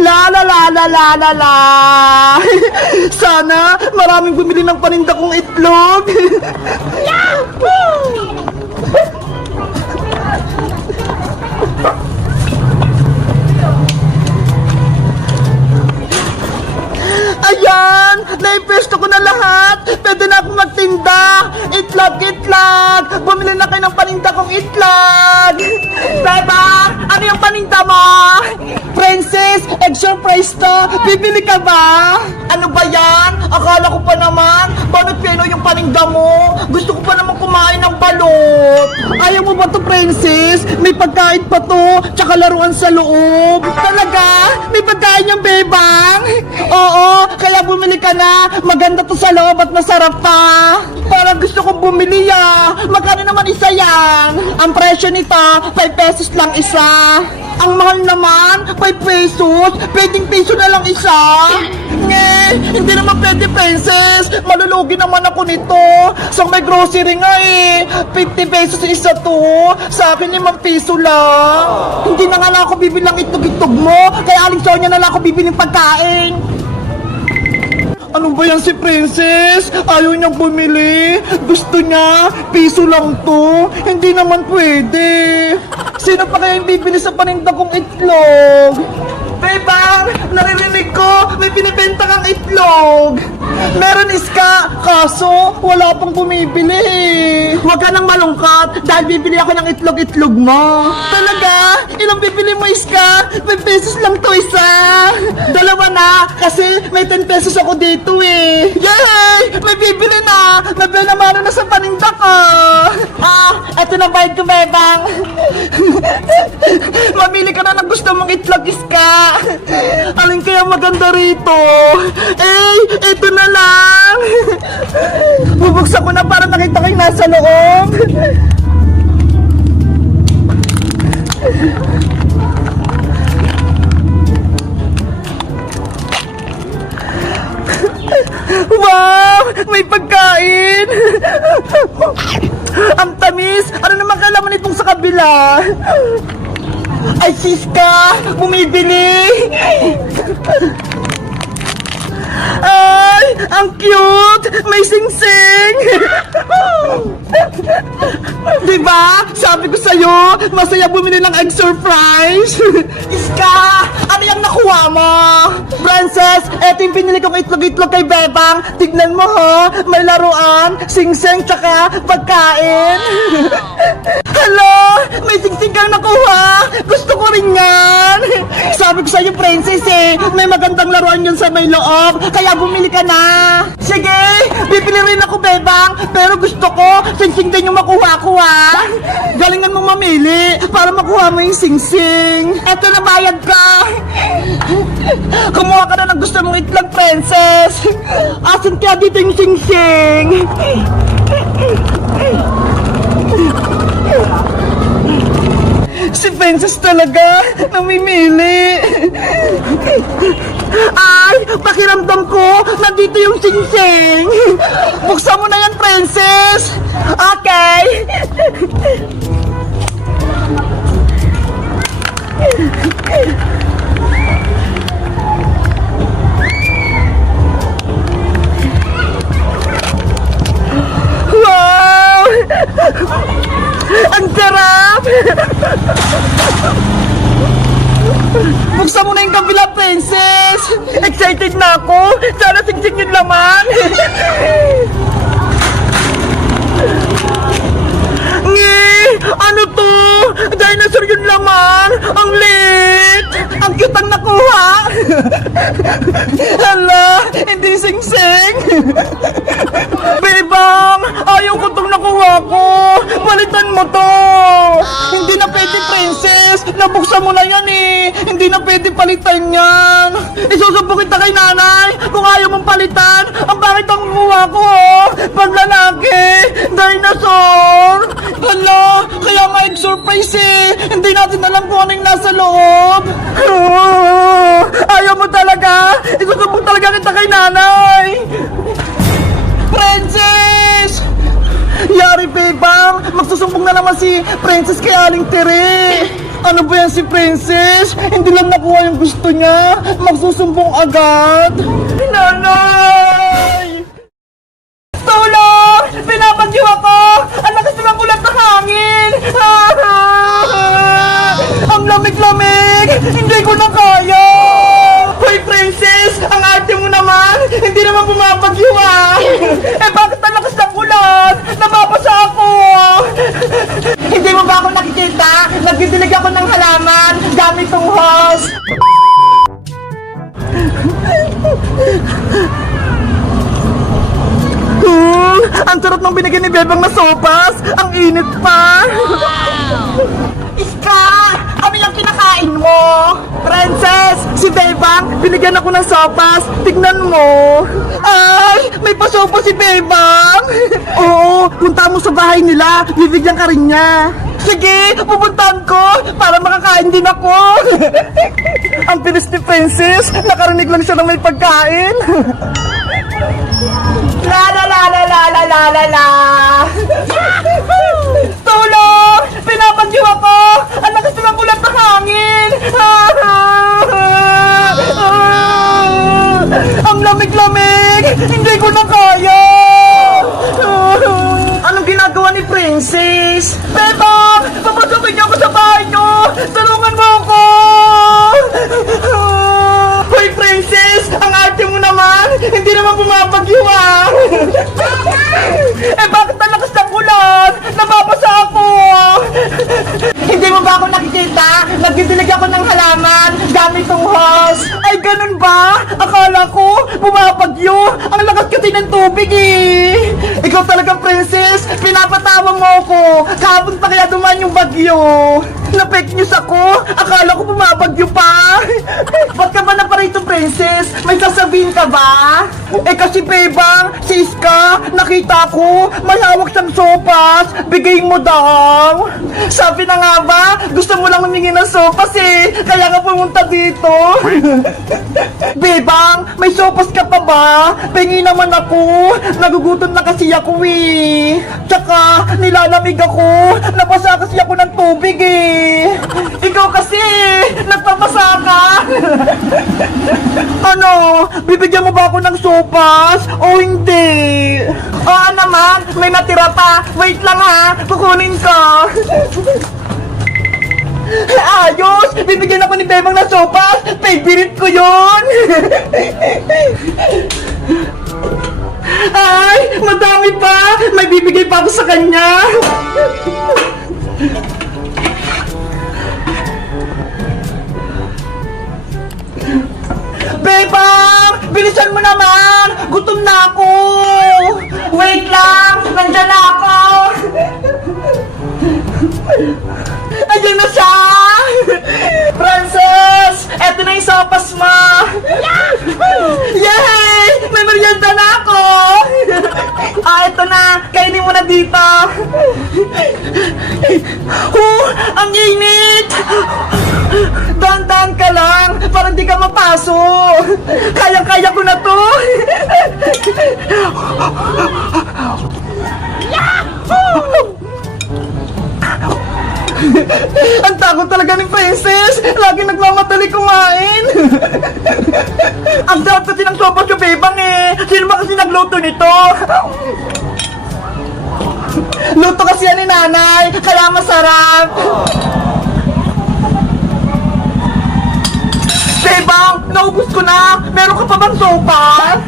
La la la la la la la. Sana maraming bumili ng paninda kong itlog. Yahoo! Ayan! Naipesto ko na lahat! Pwede na akong magtinda! Itlog, itlog! Bumili na kayo ng paninda kong itlog! Beba! Ano yung paninda mo? Princess! Egg surprise to! Bibili ka ba? Ano ba yan? Akala ko pa naman, bakit pino yung paninda mo? Gusto ko pa naman kumain ng balot! Ayaw mo ba to, Princess? May pagkain pa to, tsaka laruan sa loob! Talaga? May pagkain yung bebang? Oo, kaya bumili ka na. Maganda to sa loob at masarap pa. Parang gusto kong bumili Magkano naman isa yan? Ang presyo nito, 5 pesos lang isa. Ang mahal naman, 5 pesos. Pwedeng piso na lang isa. Hindi naman pwede, Princess. Malulugi naman ako nito. Sa may grocery nga 50 pesos isa to. Sa akin 5 piso lang. Hindi na nga lang ako bibilang itlog-itlog mo. Kaya aling Sonia na lang ako bibiling pagkain. Ano ba yan si Princess? Ayaw niyang bumili. Gusto niya, piso lang to. Hindi naman pwede. Sino pa kaya yung bibili sa paninda kong itlog? Bebang, naririnig ko, may binibenta kang itlog. Meron iska, kaso wala pang bumibili. Huwag ka nang malungkot dahil bibili ako ng itlog-itlog mo. Talaga? Ilang bibili mo, iska? 5 pesos lang to isa. Dalawa na, kasi may 10 pesos ako dito Yay! May bibili na! May benamano na sa paninda ko. Eto na bayad ko, Bebang. Mamili ka na ng gusto mong itlog, iska. Alin kaya maganda rito? Eto na lang. Bubuksan ko na para nakita kayo nasa loob. Wow! May pagkain! Ang tamis! Ano naman kailangan itong sa kabila? Ay, siska! Bumibili! Ay! Ang cute! May sing-sing! Diba? Sabi ko sa'yo, masaya bumili ng egg surprise! Iska! Ano yung nakuha mo? Princess, eto yung pinili kong itlog-itlog kay Bebang. Tignan mo may laruan, sing-sing, tsaka pagkain. Hello! May sing-sing kang nakuha! Gusto ko rin yan! Sabi ko sa'yo, Princess may magandang laruan yun sa may loob, kaya bumili ka na! Sige! Bibili rin ako, Bebang, pero gusto ko, sing-sing din yung makuha ko Galingan mo mamili para makuha mo yung sing-sing. Eto na, bayad ka! Kumuha ka na ng gusto mong itlog, Princess! Asin kaya dito yung sing-sing! Si Princess talaga, namimili. Ay, pakiramdam ko, nandito yung sing-sing. Buksan mo na yan, Princess. Okay. Wow! Ang sarap! Buksan mo na yung kabila, Princess! Excited na ako! Sana singsing yung laman! Ano to? Dinosaur yung laman! Ang lit! Ang cute ang nakuha! Hala! Hindi singsing! Bebang! Ayaw ko itong nakuha ko! Palitan mo to! Hindi na pwede, Princess! Nabuksan mo na yan Hindi na pwede palitan yan! Isusubok kita kay nanay! Kung ayaw mong palitan! Ang bakit ang kuha ko Paglalaki! Dinosaur! Hala! Kaya nga egg surprise Hindi natin alam kung anong nasa loob! Ayaw mo talaga! Isusubok talaga kita kay nanay! Princess! Yari, Bebang! Magsusumbong na naman si Princess kay Aling Tere! Ano ba yan si Princess? Hindi lang nakuha yung gusto niya. Magsusumbong agad. Nanay! Tulong! Pinapagyo ako! Ang lakas ng ulat na hangin! Ang lamig-lamig! Hindi ko na kaya! Hoy, Princess! Ang arte mo naman! Hindi naman pumapagyo Eh bakit ang lakas ng ulan? Nababasa ako! Hindi mo ba ako nakikita? Nagdidilig ako ng halaman gamit tong hose! Ang sarap ng binigyan ni Bebang na sopas! Ang init pa! Iska! Ano yung kinakain mo? Princess! Si Bebang, binigyan ako ng sopas. Tignan mo. Ay! May pasopas si Bebang! Oo, punta mo sa bahay nila. Bibigyan ka rin niya. Sige, pupuntahan ko para makakain din ako. Ang pilis ni Princess. Nakarinig lang siya ng may pagkain. La la la la la la la la la. Tulong! Pinapagyo ako! Ang lakas ng ulat na hangin! Ang lamig-lamig! Hindi ko na kaya! Anong ginagawa ni Princess? Bebang! Papasukin niyo ako sa bahay niyo! Tulungan mo ako! Hoy, Princess! Ang arte mo naman! Hindi naman pumapagyo Eh bakit ang lakas ng ulan? Nababasa ako! Hindi mo ba ako nakikita? Nagdidilig ako ng halaman gamit tong hose. Ay, ganun ba? Akala ko, bumabagyo. Ang lakas kasi ng tubig eh. Ikaw talagang Princess, pinapatawa mo ako. Kahapon pa kaya dumaan yung bagyo. Na-fake news ako. Akala ko bumabagyo pa. Ba't ka ba na parito, Princess? May sasabihin ka ba? Eh kasi Bebang, si Iska, nakita ko, may hawak siyang sopas. Bigay mo daw. Sabi na nga ba, gusto mo lang humingi ng sopas eh. Kaya ka pumunta dito. Bebang, may sopas ka pa ba? Pengi naman ako. Nagugutom na kasi ako eh. Tsaka, nilalamig ako. Nabasa kasi ako ng tubig eh. Ikaw kasi, nagpapasa ka. Ano, bibigyan mo ba ako ng sopas? O hindi? Oo naman, may natira pa. Wait lang ha, kukunin ko. Ayos! Bibigyan ako ni Bebang ng sopas! Favorite ko yun! Ay! Madami pa! May bibigay pa ako sa kanya! Bebang! Bilisan mo naman! Gutom na ako! Wait lang! Nandyan na ako! Ayan na siya! Princess! Eto na yung sopas mo! Yay! May merienda na ako! Eto na! Kainin mo na dito! Ang init! Dahan-dahan ka lang! Para di ka mapaso! Kayang-kaya ko na to! Ang takot talaga ni Princess! Lagi nagmamadali kumain! Ang sarap kasi ng sopas sa Bebang eh! Sino ba kasi nagluto nito? Luto kasi yan ni Nanay, kaya masarap! Bebang, naubos ko na! Meron ka pa bang sopas?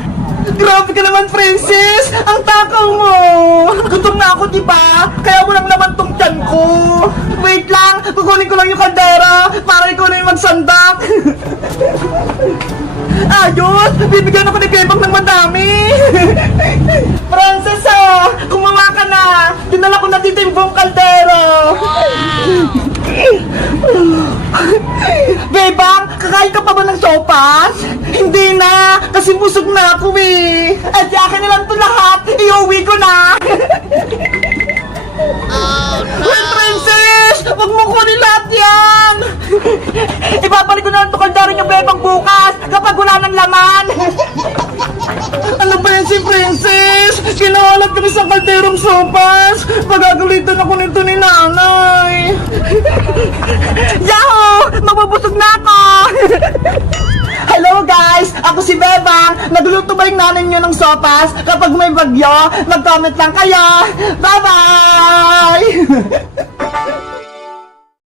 Grabe ka naman, Princess! Ang takaw mo! Gutom na ako, diba? Kaya walang naman tong tiyan ko! Wait lang! Kukunin ko lang yung kaldera para ikaw na yung magsandak! Ayos! Bibigyan ako ni Bebang ng madami! Princess, kumawa ka na! Dinala ko na dito yung buong kaldero! Bebang, kakain ka pa ba ng sopas? Hindi na, kasi busog na ako eh. At akin na lang ito lahat, iuwi ko na. Well, Princess, wag mo kunin lahat yan. Ibabalik ko na lang ito kaldarin yung Bebang bukas kapag wala ng laman. Ano ba yan si Princess? Kinawalat kami sa kalderong sopas. Pagagalitan ako nito ni nanay. Yahoo! Mabubusog na ako! Hello guys! Ako si Bebang! Nagluto ba yung nanay niyo ng sopas? Kapag may bagyo, mag-comment lang kayo! Bye-bye!